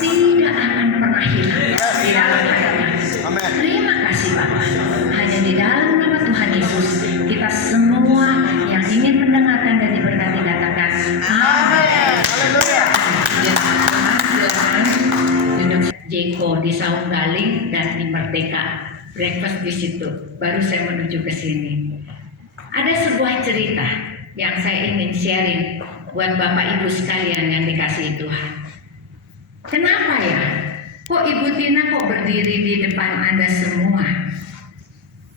tidak akan pernah hilang di dalam hati. Terima kasih Bapak. Hanya di dalam nama Tuhan Yesus kita semua yang ingin mendengarkan dan diberkati katakan amin. Haleluya. Jeko di Saung Galing dan di Merdeka, breakfast di situ. Baru saya menuju ke sini. Ada sebuah cerita yang saya ingin sharing buat Bapak Ibu sekalian yang dikasihi Tuhan. Kenapa ya? Kok Ibu Tina kok berdiri di depan Anda semua?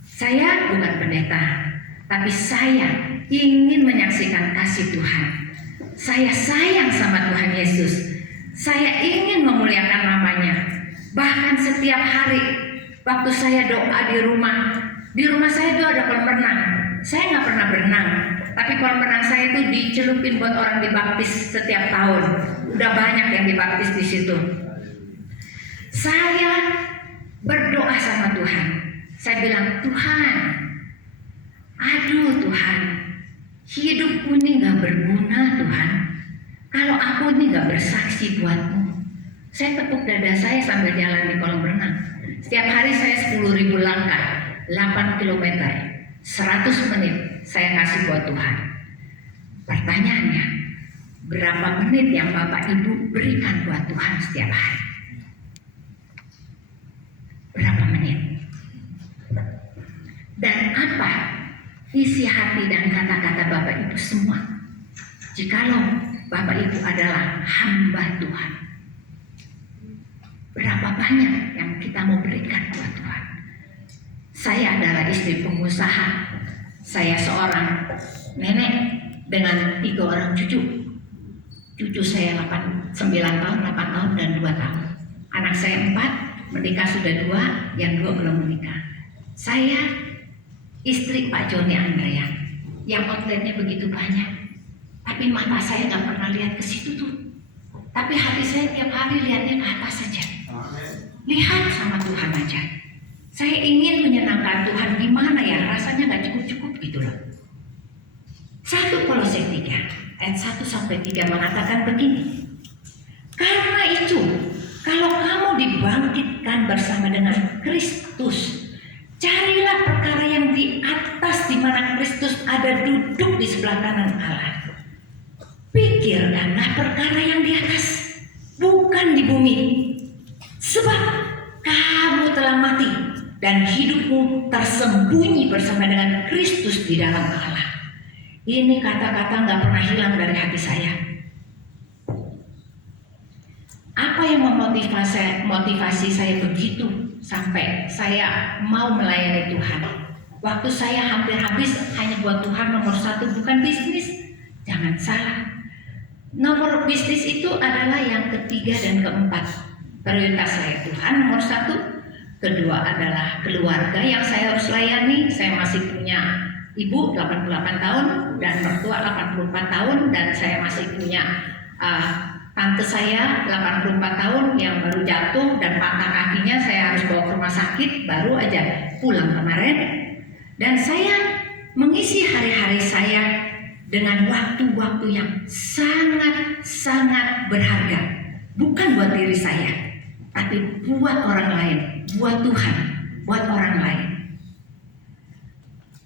Saya bukan pendeta, tapi saya ingin menyaksikan kasih Tuhan. Saya sayang sama Tuhan Yesus. Saya ingin memuliakan namanya. Bahkan setiap hari waktu saya doa di rumah saya itu ada kolam renang. Saya nggak pernah berenang, tapi kolam renang saya itu dicelupin buat orang dibaptis setiap tahun. Udah banyak yang dibaptis di situ. Saya berdoa sama Tuhan. Saya bilang, Tuhan, aduh Tuhan, hidupku ini nggak berguna Tuhan. Kalau aku ini gak bersaksi buatmu. Saya tepuk dada saya sambil jalan di kolam renang. Setiap hari saya 10.000 langkah, 8 km, 100 menit saya kasih buat Tuhan. Pertanyaannya, berapa menit yang Bapak Ibu berikan buat Tuhan setiap hari? Berapa menit? Dan apa isi hati dan kata-kata Bapak Ibu semua? Jikalau Bapak Ibu adalah hamba Tuhan, berapa banyak yang kita mau berikan buat Tuhan? Saya adalah istri pengusaha. Saya seorang nenek dengan 3 orang cucu. Cucu saya 9 tahun, 8 tahun, dan 2 tahun. Anak saya 4, menikah sudah 2, yang 2 belum menikah. Saya istri Pak Joni Andrea, yang outletnya begitu banyak. Tapi mata saya nggak pernah lihat ke situ tuh. Tapi hati saya tiap hari lihatnya ke atas saja. Lihat sama Tuhan aja. Saya ingin menyenangkan Tuhan, gimana ya, rasanya nggak cukup-cukup gitu loh. 1 Kolose 3 ayat 1-3 mengatakan begini. Karena itu, kalau kamu dibangkitkan bersama dengan Kristus, carilah perkara yang di atas di mana Kristus ada duduk di sebelah kanan Allah. Pikirkanlah perkara yang di atas, bukan di bumi. Sebab kamu telah mati dan hidupmu tersembunyi bersama dengan Kristus di dalam Allah. Ini kata-kata nggak pernah hilang dari hati saya. Apa yang memotivasi saya begitu sampai saya mau melayani Tuhan? Waktu saya hampir habis hanya buat Tuhan nomor 1, bukan bisnis. Jangan salah. Nomor bisnis itu adalah yang ketiga dan keempat. Prioritas saya Tuhan nomor 1. Kedua adalah keluarga yang saya harus layani. Saya masih punya ibu 88 tahun dan mertua 84 tahun. Dan saya masih punya tante saya 84 tahun yang baru jatuh dan patah kakinya. Saya harus bawa ke rumah sakit, baru aja pulang kemarin. Dan saya mengisi hari-hari saya dengan waktu-waktu yang sangat-sangat berharga. Bukan buat diri saya, tapi buat orang lain, buat Tuhan, buat orang lain.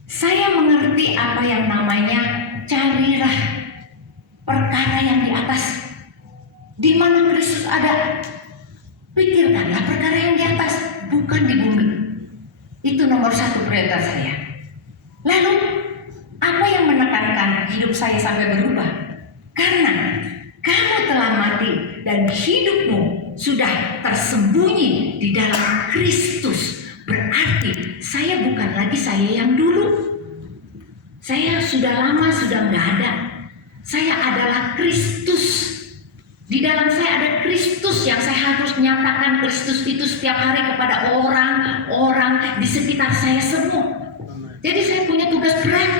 Saya mengerti apa yang namanya carilah perkara yang di atas, di mana Kristus ada. Pikirkanlah perkara yang di atas, bukan di bumi. Itu nomor 1 prioritas saya. Lalu apa yang menekankan hidup saya sampai berubah? Karena kamu telah mati dan hidupmu sudah tersembunyi di dalam Kristus. Berarti saya bukan lagi saya yang dulu. Saya sudah lama sudah nggak ada. Saya adalah Kristus. Di dalam saya ada Kristus yang saya harus nyatakan Kristus itu setiap hari kepada orang-orang di sekitar saya semua. Jadi saya punya tugas berat.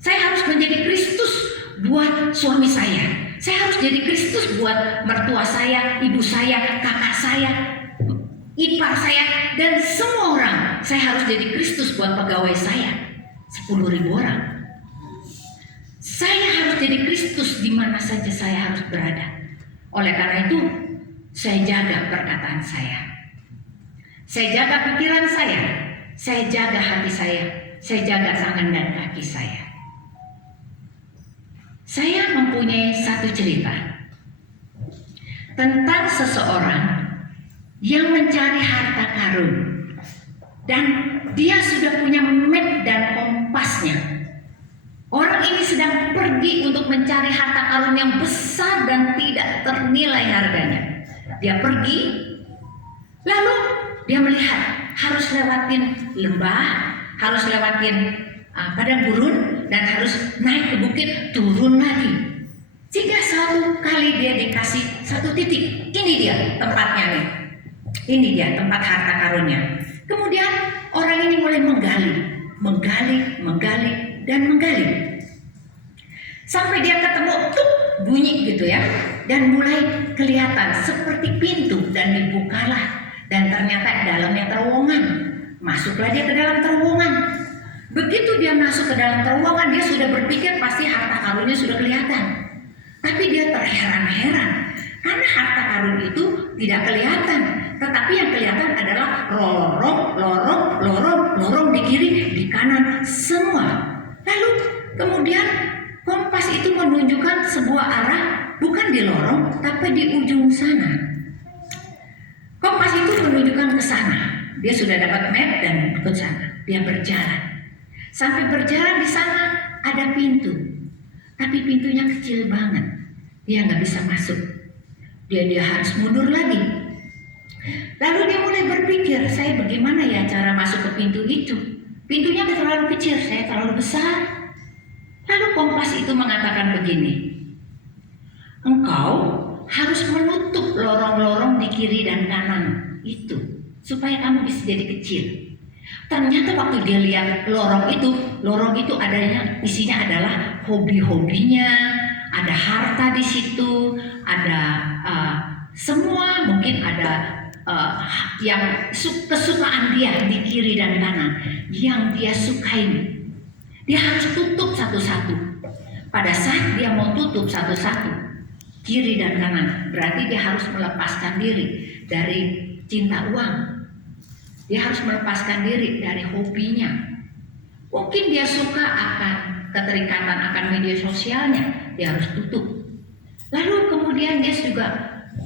Saya harus menjadi Kristus buat suami saya. Saya harus jadi Kristus buat mertua saya, ibu saya, kakak saya, ipar saya, dan semua orang. Saya harus jadi Kristus buat pegawai saya, 10.000 orang. Saya harus jadi Kristus di mana saja saya harus berada. Oleh karena itu, saya jaga perkataan saya jaga pikiran saya jaga hati saya jaga tangan dan kaki saya. Saya mempunyai satu cerita tentang seseorang yang mencari harta karun dan dia sudah punya map dan kompasnya. Orang ini sedang pergi untuk mencari harta karun yang besar dan tidak ternilai harganya. Dia pergi, lalu dia melihat harus lewatin lembah, harus lewatin padang gurun, dan harus naik ke bukit, turun lagi. Sehingga satu kali dia dikasih satu titik, ini dia tempatnya nih, ini dia tempat harta karunnya. Kemudian orang ini mulai menggali dan menggali sampai dia ketemu tuh bunyi gitu ya, dan mulai kelihatan seperti pintu dan dibukalah, dan ternyata dalamnya terowongan. Masuklah dia ke dalam terowongan. Begitu dia masuk ke dalam terowongan, dia sudah berpikir pasti harta karunnya sudah kelihatan, tapi dia terheran-heran karena harta karun itu tidak kelihatan, tetapi yang kelihatan adalah lorong di kiri, di kanan semua. Lalu kemudian kompas itu menunjukkan sebuah arah, bukan di lorong tapi di ujung sana. Kompas itu menunjukkan ke sana. Dia sudah dapat map dan ke sana. Dia berjalan. Sampai berjalan di sana ada pintu, tapi pintunya kecil banget. Dia nggak bisa masuk. Dia harus mundur lagi. Lalu dia mulai berpikir, saya bagaimana ya cara masuk ke pintu itu? Pintunya terlalu kecil, saya terlalu besar. Lalu kompas itu mengatakan begini, engkau harus menutup lorong-lorong di kiri dan kanan itu supaya kamu bisa jadi kecil. Ternyata waktu dia lihat lorong itu adanya, isinya adalah hobi-hobinya, ada harta di situ, ada semua, mungkin ada yang kesukaan dia di kiri dan kanan yang dia sukai. Dia harus tutup satu-satu. Pada saat dia mau tutup satu-satu, kiri dan kanan, berarti dia harus melepaskan diri dari cinta uang. Dia harus melepaskan diri dari hobinya. Mungkin dia suka akan keterikatan akan media sosialnya, dia harus tutup. Lalu kemudian dia juga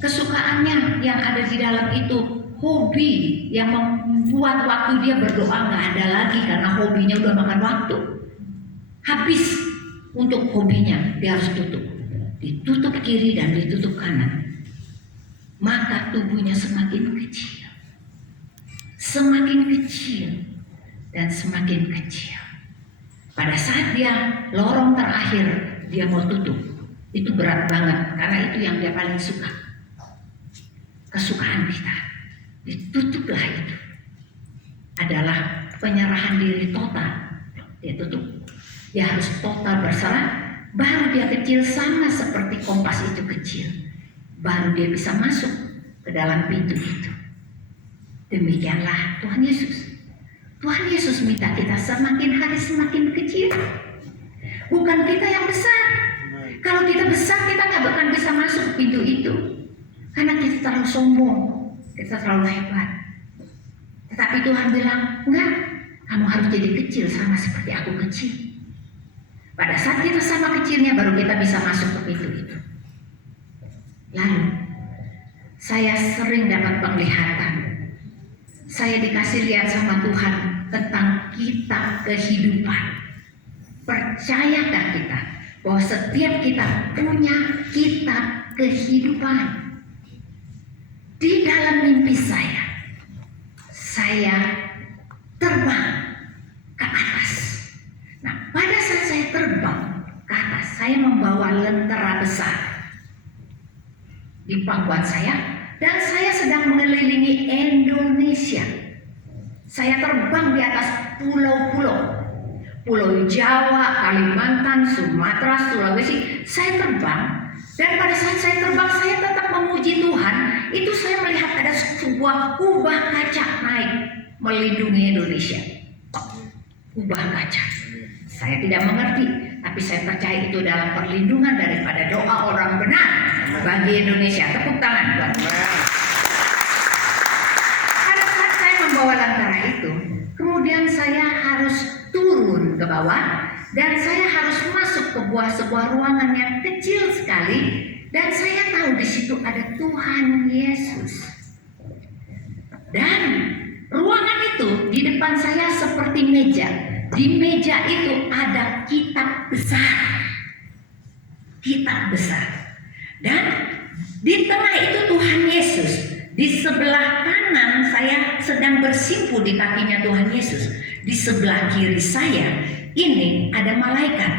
kesukaannya yang ada di dalam itu, hobi yang membuat waktu dia berdoa nggak ada lagi karena hobinya udah makan waktu. Habis untuk hobinya, dia harus tutup. Ditutup kiri dan ditutup kanan. Maka tubuhnya semakin kecil. Semakin kecil dan semakin kecil. Pada saat dia lorong terakhir, dia mau tutup. Itu berat banget karena itu yang dia paling suka. Kesukaan kita. Ditutuplah itu. Adalah penyerahan diri total. Dia tutup. Dia harus total berserah. Baru dia kecil sama seperti kompas itu kecil. Baru dia bisa masuk ke dalam pintu itu. Demikianlah Tuhan Yesus. Tuhan Yesus minta kita semakin hari semakin kecil. Bukan kita yang besar. Kalau kita besar, kita nggak akan bisa masuk pintu itu. Karena kita terlalu sombong. Kita terlalu hebat. Tetapi Tuhan bilang, enggak. Kamu harus jadi kecil sama seperti aku kecil. Pada saat kita sama kecilnya, baru kita bisa masuk ke pintu itu. Lalu, saya sering dapat penglihatan. Saya dikasih lihat sama Tuhan tentang kitab kehidupan. Percayakah kita bahwa setiap kita punya kitab kehidupan? Di dalam mimpi saya terbang ke atas. Nah, pada saat saya terbang ke atas, saya membawa lentera besar di pangkuan saya. Dan saya sedang mengelilingi Indonesia. Saya terbang di atas pulau-pulau. Pulau Jawa, Kalimantan, Sumatera, Sulawesi. Saya terbang. Dan pada saat saya terbang, saya tetap memuji Tuhan. Itu saya melihat ada sebuah kubah kaca naik melindungi Indonesia. Kubah kaca. Saya tidak mengerti. Tapi saya percaya itu adalah perlindungan daripada doa orang benar bagi Indonesia. Tepuk tangan buat dan saya harus masuk ke sebuah ruangan yang kecil sekali, dan saya tahu di situ ada Tuhan Yesus. Dan ruangan itu di depan saya seperti meja. Di meja itu ada kitab besar. Kitab besar. Dan di tengah itu Tuhan Yesus. Di sebelah kanan saya sedang bersimpu di kakinya Tuhan Yesus. Di sebelah kiri saya ini ada malaikat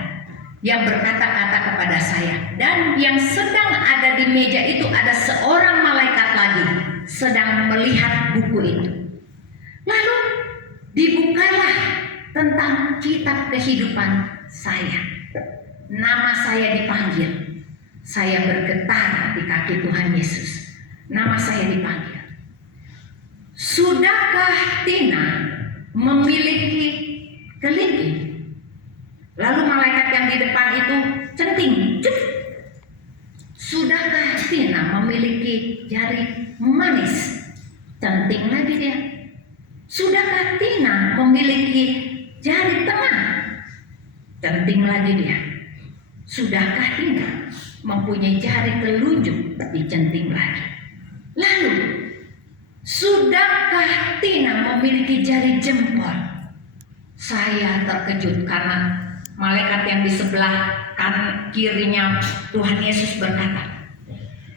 yang berkata-kata kepada saya. Dan yang sedang ada di meja itu ada seorang malaikat lagi sedang melihat buku itu. Lalu dibukalah tentang kitab kehidupan saya. Nama saya dipanggil. Saya bergetar di kaki Tuhan Yesus. Nama saya dipanggil. Sudahkah Tina memiliki kelingking? Lalu malaikat yang di depan itu centing. Sudahkah Tina memiliki jari manis? Centing lagi dia. Sudahkah Tina memiliki jari tengah? Centing lagi dia. Sudahkah Tina mempunyai jari telunjuk? Dicenting lagi. Lalu, sudahkah Tina memiliki jari jempol? Saya terkejut karena malaikat yang di sebelah kanan kirinya Tuhan Yesus berkata,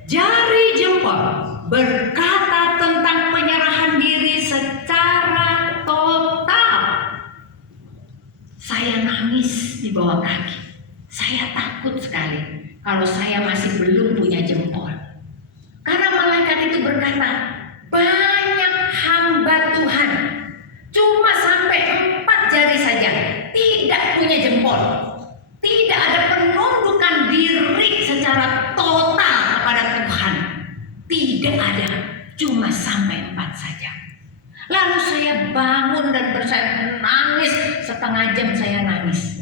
jari jempol berkata tentang penyerahan diri secara total. Saya nangis di bawah kaki. Saya takut sekali kalau saya masih belum punya jempol. Karena malaikat itu berkata, banyak hamba Tuhan cuma sampai 4 jari saja, tidak punya jempol. Tidak ada penundukan diri secara total kepada Tuhan. Tidak ada, cuma sampai 4 saja. Lalu saya bangun dan nangis, setengah jam saya nangis.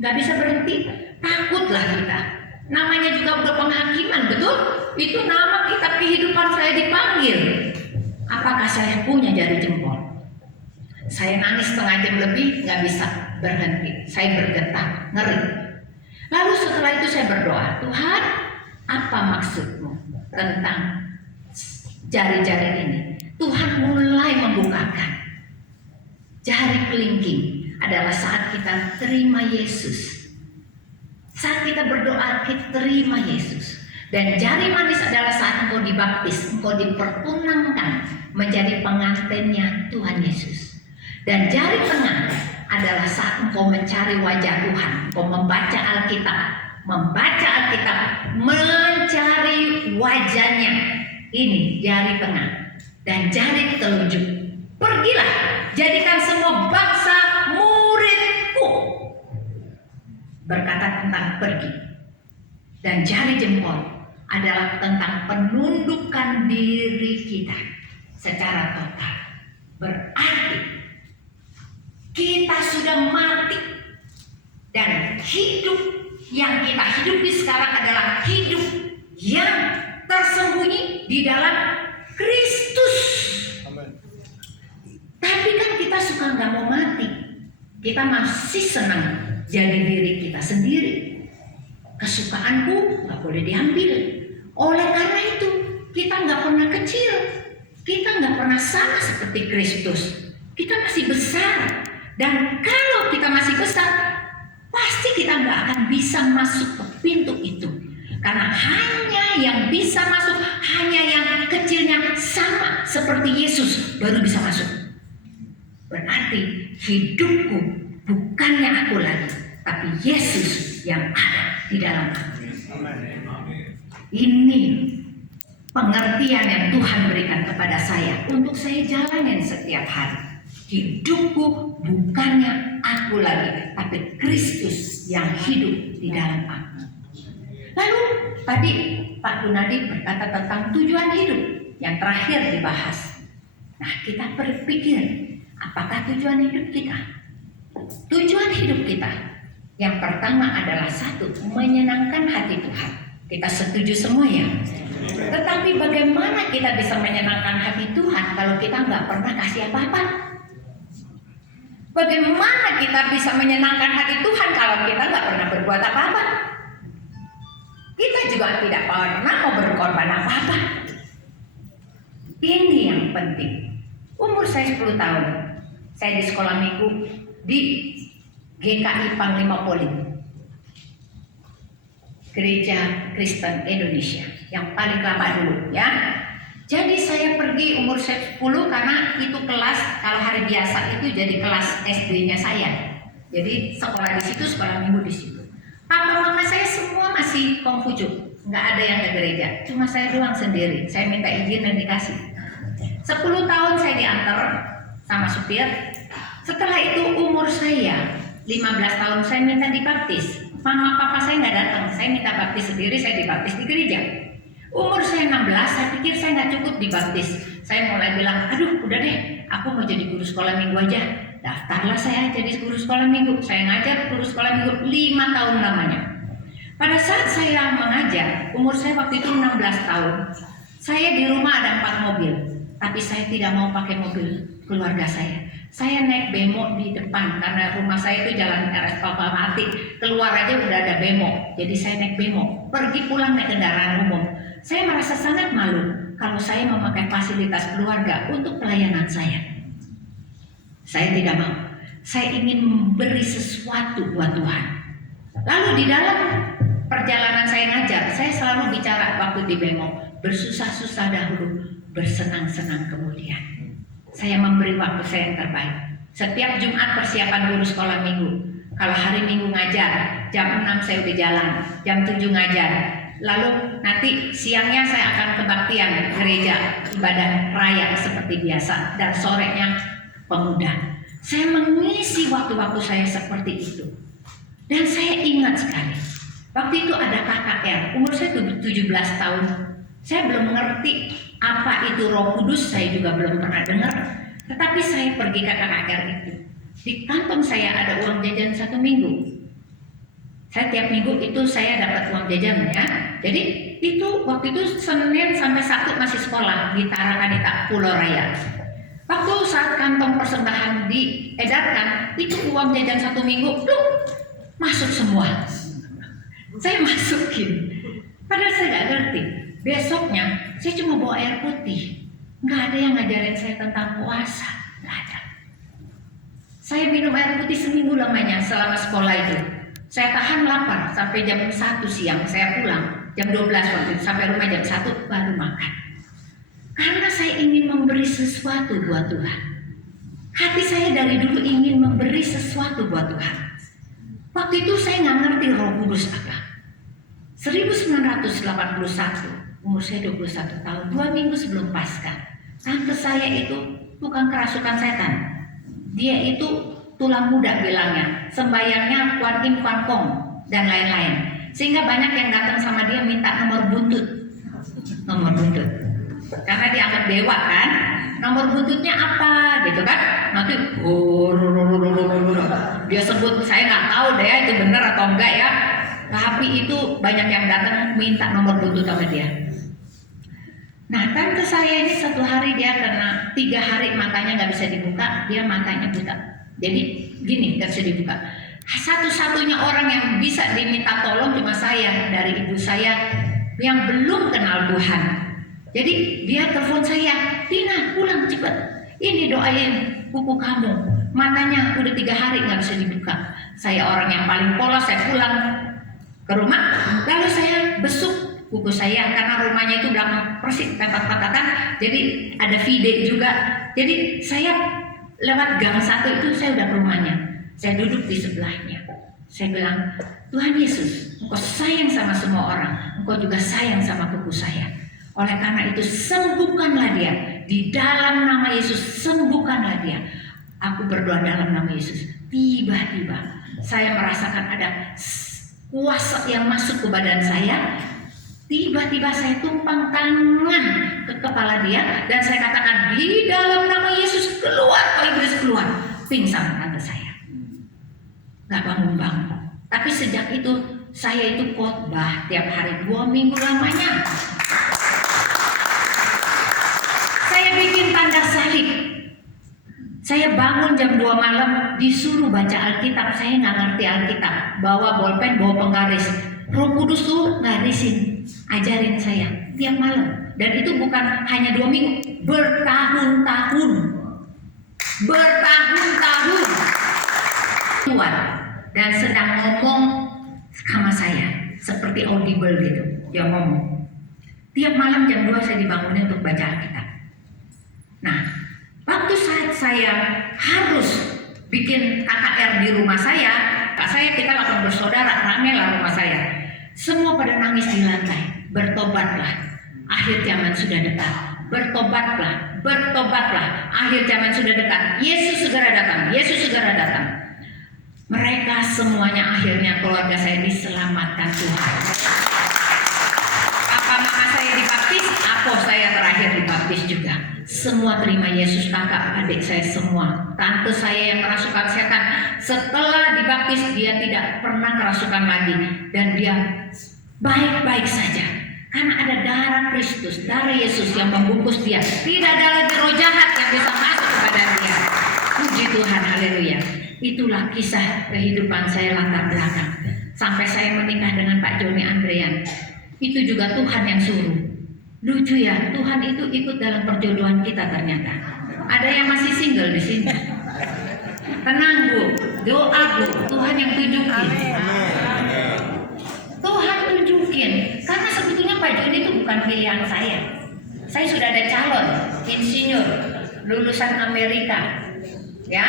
Gak bisa berhenti, takutlah kita. Namanya juga udah penghakiman, betul? Itu nama kitab kehidupan saya dipanggil. Apakah saya punya jari jempol? Saya nangis setengah jam lebih, gak bisa berhenti. Saya bergetar, ngeri. Lalu setelah itu saya berdoa, Tuhan, apa maksudmu tentang jari-jari ini? Tuhan mulai membukakan. Jari kelingking adalah saat kita terima Yesus. Saat kita berdoa, kita terima Yesus. Dan jari manis adalah saat engkau dibaptis, engkau dipertunangkan menjadi pengantinnya Tuhan Yesus. Dan jari tengah adalah saat engkau mencari wajah Tuhan, engkau membaca Alkitab, mencari wajahnya. Ini jari tengah. Dan jari telunjuk, pergilah, jadikan semua bangsa muridku. Berkata tentang pergi. Dan jari jempol adalah tentang penundukan diri kita secara total. Berarti kita sudah mati, dan hidup yang kita hidupi sekarang adalah hidup yang tersembunyi di dalam Kristus. Amen. Tapi kan kita suka nggak mau mati. Kita masih senang jadi diri kita sendiri. Kesukaanku nggak boleh diambil. Oleh karena itu kita nggak pernah kecil. Kita nggak pernah sama seperti Kristus. Kita masih besar. Dan kalau kita masih besar, pasti kita nggak akan bisa masuk ke pintu itu. Karena hanya yang bisa masuk, hanya yang kecilnya sama seperti Yesus baru bisa masuk. Berarti hidupku bukannya aku lagi, tapi Yesus yang ada di dalam aku. Ini pengertian yang Tuhan berikan kepada saya untuk saya jalanin setiap hari. Hidupku bukannya aku lagi, tapi Kristus yang hidup di dalam aku. Lalu tadi Pak Gunadi berkata tentang tujuan hidup yang terakhir dibahas. Nah, kita berpikir, apakah tujuan hidup kita? Tujuan hidup kita yang pertama adalah satu, menyenangkan hati Tuhan. Kita setuju semua ya? Tetapi bagaimana kita bisa menyenangkan hati Tuhan kalau kita nggak pernah kasih apa-apa? Bagaimana kita bisa menyenangkan hati Tuhan kalau kita nggak pernah berbuat apa-apa? Kita juga tidak pernah mau berkorban apa-apa. Ini yang penting. Umur saya 10 tahun. Saya di sekolah minggu di GKI Panglima Polim, Gereja Kristen Indonesia yang paling lama dulu ya. Jadi saya pergi umur 10 karena itu kelas, kalau hari biasa itu jadi kelas SD-nya saya. Jadi sekolah di situ, sekolah minggu di situ. Papa mama saya semua masih Konghucu, nggak ada yang ke gereja. Cuma saya doang sendiri. Saya minta izin dan dikasih. 10 tahun saya diantar sama supir. Setelah itu umur saya 15 tahun saya minta dibaptis. Mama papa saya nggak datang. Saya minta baptis sendiri, saya dibaptis di gereja. Umur saya 16, saya pikir saya nggak cukup dibaptis. Saya mulai bilang, aduh udah deh, aku mau jadi guru sekolah minggu aja. Daftarlah saya jadi guru sekolah minggu. Saya ngajar guru sekolah minggu 5 tahun lamanya. Pada saat saya mengajar, umur saya waktu itu 16 tahun. Saya di rumah ada 4 mobil, tapi saya tidak mau pakai mobil keluarga saya. Saya naik bemo di depan karena rumah saya itu jalan RS Palpamati. Keluar aja udah ada bemo, jadi saya naik bemo. Pergi pulang naik kendaraan umum. Saya merasa sangat malu kalau saya memakai fasilitas keluarga untuk pelayanan saya. Saya tidak mau. Saya ingin memberi sesuatu buat Tuhan. Lalu di dalam perjalanan saya ngajar, saya selalu bicara waktu di bemo, bersusah-susah dahulu, bersenang-senang kemudian. Saya memberi waktu saya yang terbaik. Setiap Jumat persiapan guru sekolah minggu. Kalau hari Minggu ngajar, jam 6 saya udah jalan, jam 7 ngajar. Lalu nanti siangnya saya akan kebaktian gereja, ibadah raya seperti biasa, dan sorenya pemuda. Saya mengisi waktu-waktu saya seperti itu. Dan saya ingat sekali, waktu itu ada KKR, umur saya 17 tahun. Saya belum mengerti apa itu Roh Kudus, saya juga belum pernah dengar. Tetapi saya pergi ke KKR itu. Di kantong saya ada uang jajan 1 minggu. Saya tiap minggu itu saya dapat uang jajan ya. Jadi itu waktu itu Senin sampai Sabtu masih sekolah di Tarakanita, Pulau Raya. Waktu saat kantong persembahan diedarkan, itu uang jajan 1 minggu, masuk semua. Saya masukin. Padahal saya nggak ngerti. Besoknya saya cuma bawa air putih. Nggak ada yang ngajarin saya tentang puasa. Nggak ada. Saya minum air putih seminggu lamanya selama sekolah itu. Saya tahan lapar sampai jam 1 siang. Saya pulang jam 12 waktu itu. Sampai rumah jam 1 baru makan. Karena saya ingin memberi sesuatu buat Tuhan. Hati saya dari dulu ingin memberi sesuatu buat Tuhan. Waktu itu saya nggak ngerti Roh Kudus apa. 1981, umur saya 21 tahun, 2 minggu sebelum Paskah. Tante saya itu tukang kerasukan setan. Dia itu tulang muda bilangnya, sembayangnya Kuan Im Kuan Kong dan lain-lain. Sehingga banyak yang datang sama dia minta nomor buntut. Nomor buntut. Karena dianggap dewa kan. Nomor buntutnya apa gitu kan. Nanti dia sebut, saya nggak tahu deh itu benar atau enggak ya. Tapi itu banyak yang datang minta nomor buntut sama dia. Nah, tante saya ini satu hari dia kena 3 hari matanya nggak bisa dibuka, dia matanya buta. Jadi gini, nggak bisa dibuka. Satu-satunya orang yang bisa diminta tolong cuma saya, dari ibu saya yang belum kenal Tuhan. Jadi dia telepon saya, Tina pulang cepat, ini doain kuku kamu, matanya udah 3 hari nggak bisa dibuka. Saya orang yang paling polos, saya pulang ke rumah, lalu saya besuk kuku saya karena rumahnya itu belakang persis petak-petakan, jadi ada vide juga. Jadi saya lewat gang 1 itu saya udah ke rumahnya. Saya duduk di sebelahnya. Saya bilang, Tuhan Yesus, Engkau sayang sama semua orang, Engkau juga sayang sama kuku saya. Oleh karena itu sembuhkanlah dia. Di dalam nama Yesus sembuhkanlah dia. Aku berdoa dalam nama Yesus. Tiba-tiba saya merasakan ada kuasa yang masuk ke badan saya. Tiba-tiba saya tumpang tangan ke kepala dia dan saya katakan, di dalam nama Yesus keluar, Pak Iblis keluar. Pingsan tante saya, nggak bangun-bangun. Tapi sejak itu saya itu khotbah tiap hari 2 minggu lamanya. Saya bikin tanda salib. Saya bangun jam 2 malam disuruh baca Alkitab. Saya nggak ngerti Alkitab. Bawa bolpen, bawa penggaris. Roh Kudus tuh ngarisin, ajarin saya tiap malam. Dan itu bukan hanya 2 minggu, bertahun-tahun. Bertahun-tahun. Tuhan dan sedang ngomong sama saya seperti audible gitu. Dia ngomong. Tiap malam jam 2 saya dibangunin untuk baca Alkitab. Nah, waktu saat saya harus bikin KKR di rumah saya kita langsung bersaudara, rame lah rumah saya. Semua pada nangis di lantai. Bertobatlah, akhir zaman sudah dekat. Bertobatlah, bertobatlah, akhir zaman sudah dekat. Yesus segera datang, Yesus segera datang. Mereka semuanya akhirnya keluarga saya diselamatkan Tuhan. Apa mama saya dibaptis? Apa saya terakhir dibaptis juga. Semua terima Yesus, kakak, adik saya semua. Tante saya yang kerasukan setan, setelah dibaptis dia tidak pernah kerasukan lagi. Dan dia baik-baik saja. Karena ada darah Kristus, darah Yesus yang membungkus dia. Tidak ada lagi roh jahat yang bisa masuk kepada dia. Puji Tuhan, haleluya. Itulah kisah kehidupan saya latar belakang. Sampai saya menikah dengan Pak Joni Andrean. Itu juga Tuhan yang suruh. Lucu ya, Tuhan itu ikut dalam perjodohan kita ternyata. Ada yang masih single di sini. Tenang Bu, doa Bu, Tuhan yang tunjukin. Tuhan tunjukin. Karena sebetulnya Pak Joni itu bukan pilihan saya. Saya sudah ada calon insinyur lulusan Amerika, ya,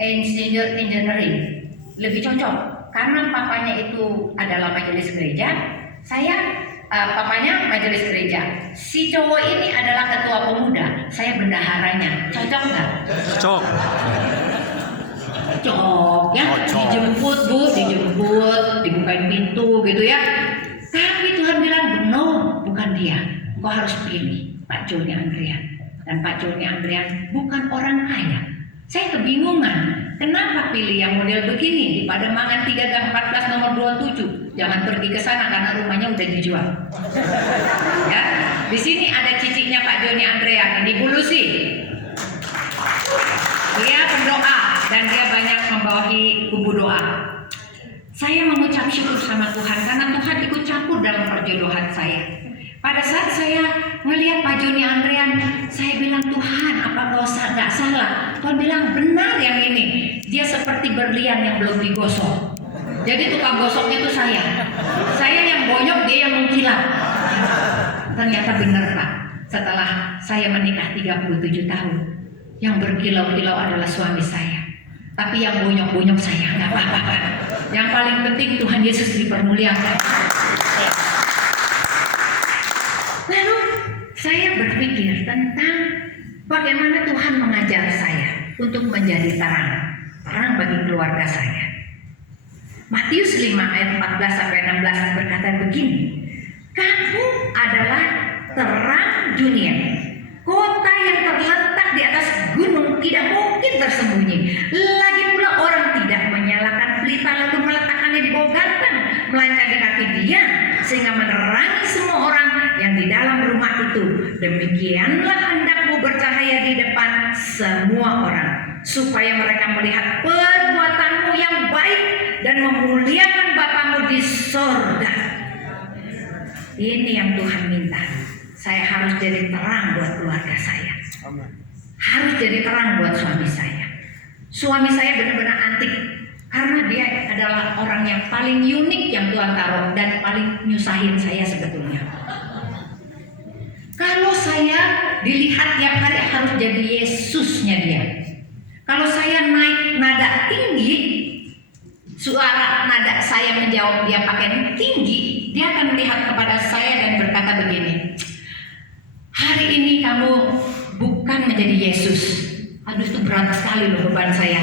insinyur engineering. Lebih cocok karena papanya itu adalah majelis gereja. Saya papanya majelis gereja. Si cowok ini adalah ketua pemuda. Saya bendaharanya. Cocok nggak? Cocok. Cocok ya. Dijemput Bu, dijemput, dibukain pintu gitu ya. Tapi Tuhan bilang, no, bukan dia. Kau harus pilih Pak Joni Andrean. Dan Pak Joni Andrean bukan orang kaya. Saya kebingungan. Kenapa pilih yang model begini di Pademangan 3 Gang 14 nomor 27? Jangan pergi ke sana karena rumahnya udah dijual. Ya, di sini ada cicitnya Pak Joni Andrean, ini Bu Lucy. Dia pendoa dan dia banyak membawahi kubu doa. Saya mengucap syukur sama Tuhan karena Tuhan ikut campur dalam perjodohan saya. Pada saat saya melihat Pak Joni Andrean, saya bilang, Tuhan, apa kau nggak salah? Tuhan bilang, benar yang ini. Dia seperti berlian yang belum digosok. Jadi tukang gosoknya itu saya. Saya yang bonyok, dia yang mengkilap. Ternyata benar Pak. Setelah saya menikah 37 tahun, yang berkilau-kilau adalah suami saya. Tapi yang bonyok-bonyok saya, nggak apa-apa Pak. Yang paling penting Tuhan Yesus dipermuliakan. Lalu saya berpikir tentang bagaimana Tuhan mengajar saya untuk menjadi terang bagi keluarga saya. Matius 5 ayat 14 sampai 16 berkata begini, kamu adalah terang dunia. Kota yang terletak di atas gunung tidak mungkin tersembunyi. Lagi pula orang tidak menyalakan pelita lalu meletakkannya di bawah gantang, melainkan di kaki dia, sehingga menerangi semua orang yang di dalam rumah itu. Demikianlah hendakmu bercahaya di depan semua orang, supaya mereka melihat perbuatanmu yang baik dan memuliakan Bapamu di sorga. Ini yang Tuhan minta. Saya harus jadi terang buat keluarga saya. Harus jadi terang buat suami saya. Suami saya benar-benar antik karena dia adalah orang yang paling unik yang Tuhan taruh dan paling nyusahin saya sebetulnya. Kalau saya dilihat tiap hari harus jadi Yesusnya dia. Kalau saya naik nada tinggi, suara nada saya menjawab dia pakai tinggi, dia akan melihat kepada saya dan berkata begini, hari ini kamu bukan menjadi Yesus. Aduh, itu berat sekali loh beban saya.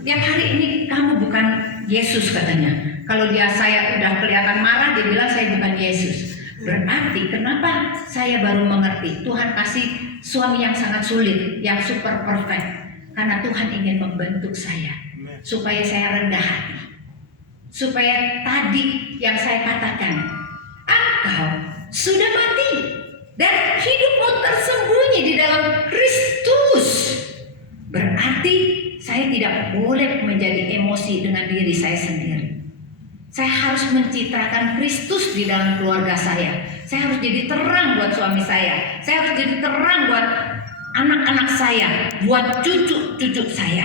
Tiap hari ini kamu bukan Yesus katanya. Kalau saya udah kelihatan marah, dia bilang saya bukan Yesus. Berarti kenapa saya baru mengerti Tuhan kasih suami yang sangat sulit, yang super perfect. Karena Tuhan ingin membentuk saya supaya saya rendah hati. Supaya tadi yang saya katakan, engkau sudah mati dan hidupmu tersembunyi di dalam Kristus. Berarti tidak boleh menjadi emosi dengan diri saya sendiri. Saya harus mencitrakan Kristus di dalam keluarga saya. Saya harus jadi terang buat suami saya. Saya harus jadi terang buat anak-anak saya, buat cucu-cucu saya.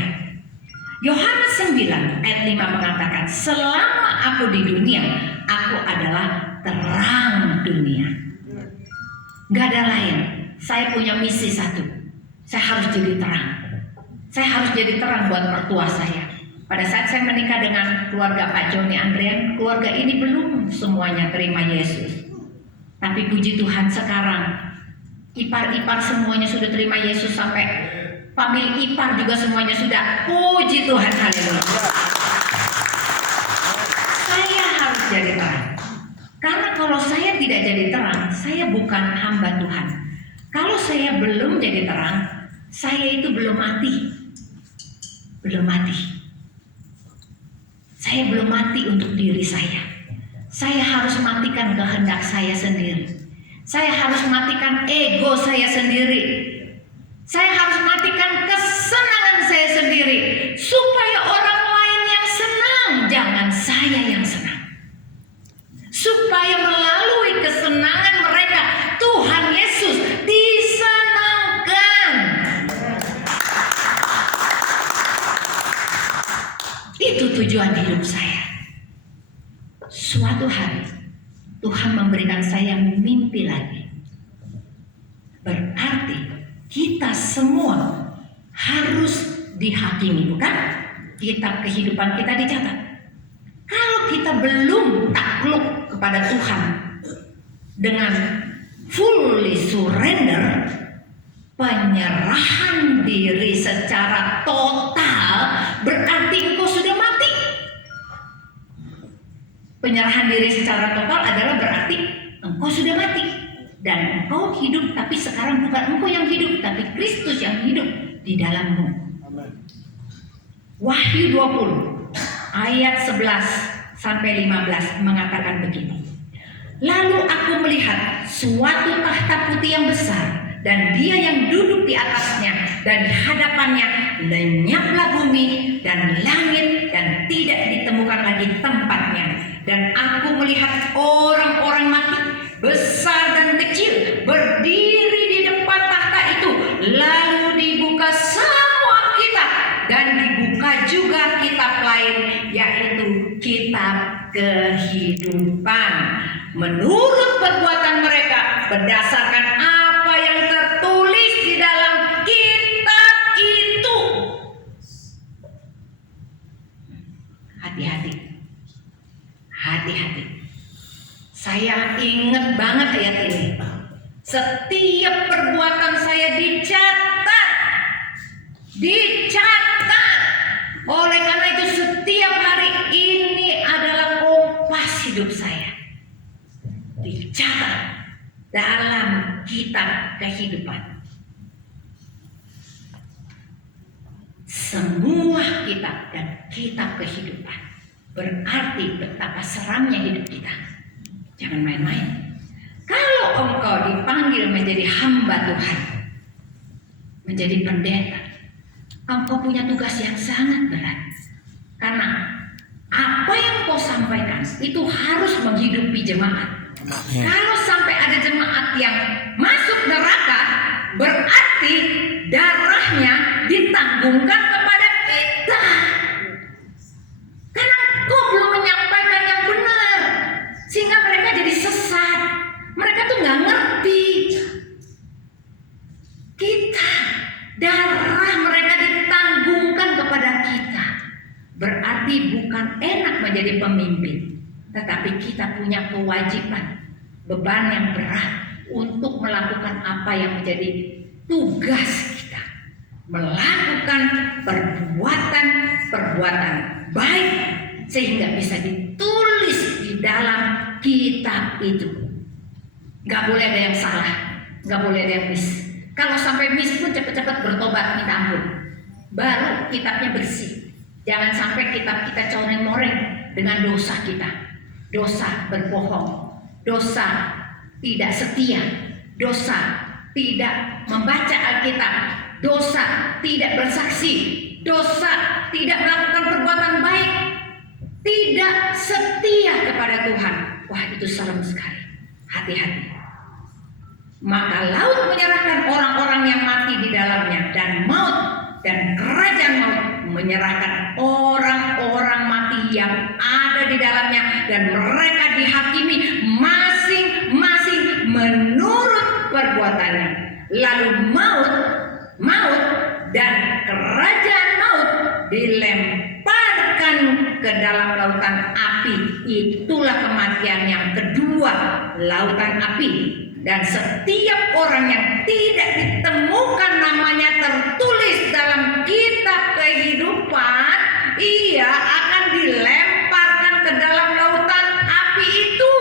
Yohanes 9 ayat 5 mengatakan, selama aku di dunia, aku adalah terang dunia. Gak ada lain. Saya punya misi satu. Saya harus jadi terang. Saya harus jadi terang buat mertua saya. Pada saat saya menikah dengan keluarga Pak Joni Andrean, keluarga ini belum semuanya terima Yesus. Tapi puji Tuhan sekarang ipar-ipar semuanya sudah terima Yesus, sampai famili ipar juga semuanya sudah. Puji Tuhan, haleluya. Saya harus jadi terang. Karena kalau saya tidak jadi terang, saya bukan hamba Tuhan. Kalau saya belum jadi terang, saya itu belum mati. Belum mati. Saya belum mati untuk diri saya. Saya harus matikan kehendak saya sendiri. Saya harus matikan ego saya sendiri. Saya harus matikan kesenangan saya sendiri, supaya orang lain yang senang, jangan saya yang senang. Supaya melalui kesenangan mereka, Tuhan Yesus disenangkan. Itu tujuan hidup saya. Suatu hari Tuhan memberikan saya mimpi lagi. Berarti kita semua harus dihakimi, bukan? Kitab kehidupan kita dicatat. Kalau kita belum takluk kepada Tuhan dengan fully surrender, penyerahan diri secara total, berarti engkau sudah mati. Penyerahan diri secara total adalah berarti engkau sudah mati. Dan engkau hidup, tapi sekarang bukan engkau yang hidup, tapi Kristus yang hidup di dalammu. Wahyu 20 ayat 11 sampai 15 mengatakan begini. Lalu aku melihat suatu tahta putih yang besar, dan Dia yang duduk di atasnya, dan di hadapannya lenyaplah bumi dan langit, dan tidak ditemukan lagi tempatnya. Dan aku melihat orang-orang mati, besar dan kecil, berdiri di depan tahta itu. Lalu dibuka semua kitab, dan dibuka juga kitab lain, yaitu kitab kehidupan, menurut perbuatan mereka, berdasarkan apa yang tertulis di dalam kitab itu. Hati-hati, hati-hati. Saya ingat banget ayat ini. Setiap perbuatan saya dicatat. Dicatat. Oleh karena itu setiap hari ini adalah kompas hidup saya. Dicatat dalam kitab kehidupan. Semua kitab dan kitab kehidupan. Berarti betapa seramnya hidup kita. Jangan main-main. Kalau engkau dipanggil menjadi hamba Tuhan, menjadi pendeta, engkau punya tugas yang sangat berat. Karena apa yang kau sampaikan itu harus menghidupi jemaat. Kalau sampai ada jemaat yang masuk neraka, berarti darahnya ditanggungkan kepada kita. Karena kau belum menyampaikan yang benar, sehingga mereka jadi sesat. Mereka tuh nggak ngerti. Kita, darah mereka ditanggungkan kepada kita. Berarti bukan enak menjadi pemimpin, tetapi kita punya kewajiban, beban yang berat untuk melakukan apa yang menjadi tugas kita. Melakukan perbuatan baik sehingga bisa ditulis di dalam kitab itu. Gak boleh ada yang salah, gak boleh ada yang miss. Kalau sampai miss pun cepat-cepat bertobat, minta ampun. Baru kitabnya bersih. Jangan sampai kitab kita coreng-moreng dengan dosa kita. Dosa berbohong, dosa tidak setia, dosa tidak membaca Alkitab, dosa tidak bersaksi, dosa, tidak melakukan perbuatan baik, tidak setia kepada Tuhan. Wah, itu serem sekali. Hati-hati. Maka laut menyerahkan orang-orang yang mati di dalamnya, dan maut dan kerajaan maut menyerahkan orang-orang mati yang ada di dalamnya, dan mereka dihakimi masing-masing menurut perbuatannya. Lalu maut dan kerajaan maut dilemparkan ke dalam lautan api. Itulah kematian yang kedua, lautan api. Dan setiap orang yang tidak ditemukan namanya tertulis dalam kitab kehidupan, ia akan dilemparkan ke dalam lautan api itu.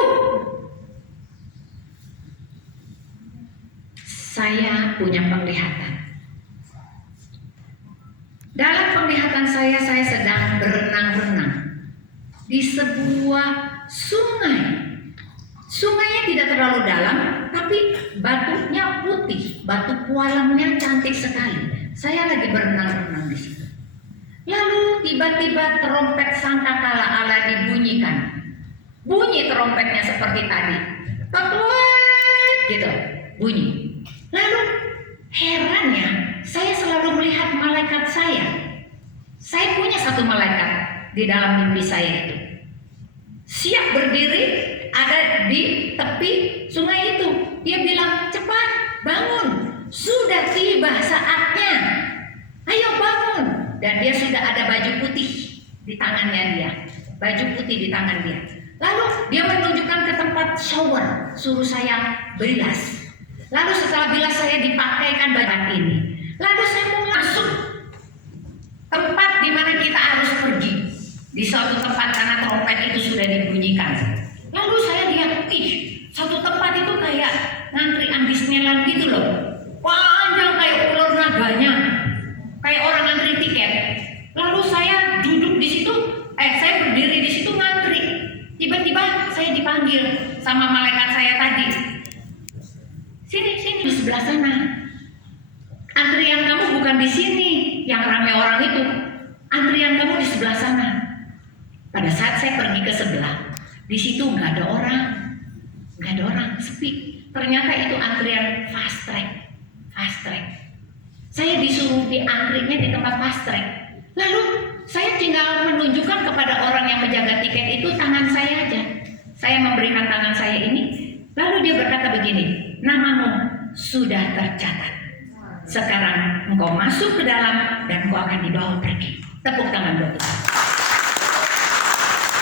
Saya punya penglihatan. Dalam penglihatan saya sedang berenang-renang di sebuah sungai. Sungainya tidak terlalu dalam, tapi batunya putih, batu kualamnya cantik sekali. Saya lagi berenang-renang di situ. Lalu tiba-tiba trompet sangkakala Allah dibunyikan. Bunyi trompetnya seperti tadi, ketuet gitu, bunyi. Lalu herannya, saya selalu melihat malaikat saya. Saya punya satu malaikat di dalam mimpi saya itu. Siap berdiri ada di tepi sungai itu. Dia bilang, cepat bangun, sudah tiba saatnya, ayo bangun. Dan dia sudah ada baju putih di tangannya dia, baju putih di tangan dia. Lalu dia menunjukkan ke tempat shower, suruh saya bilas. Lalu setelah bilas saya dipakaikan baju ini. Lalu saya mau masuk tempat di mana kita harus pergi, di suatu tempat karena trompet itu sudah dibunyikan. Lalu saya lihat, satu tempat itu kayak ngantrian Disneyland gitu loh, panjang kayak ular naganya, kayak orang ngantri tiket. Lalu saya duduk di situ, saya berdiri di situ ngantri. Tiba-tiba saya dipanggil sama malaikat saya tadi. Sini di sebelah sana. Antrian kamu bukan di sini, yang ramai orang itu. Antrian kamu di sebelah sana. Pada saat saya pergi ke sebelah, di situ nggak ada orang, sepi. Ternyata itu antrian fast track. Saya disuruh diantrinya di tempat fast track. Lalu saya tinggal menunjukkan kepada orang yang menjaga tiket itu tangan saya aja. Saya memberikan tangan saya ini. Lalu dia berkata begini, namamu sudah tercatat. Sekarang engkau masuk ke dalam dan engkau akan dibawa pergi. Tepuk tangan buat Tuhan.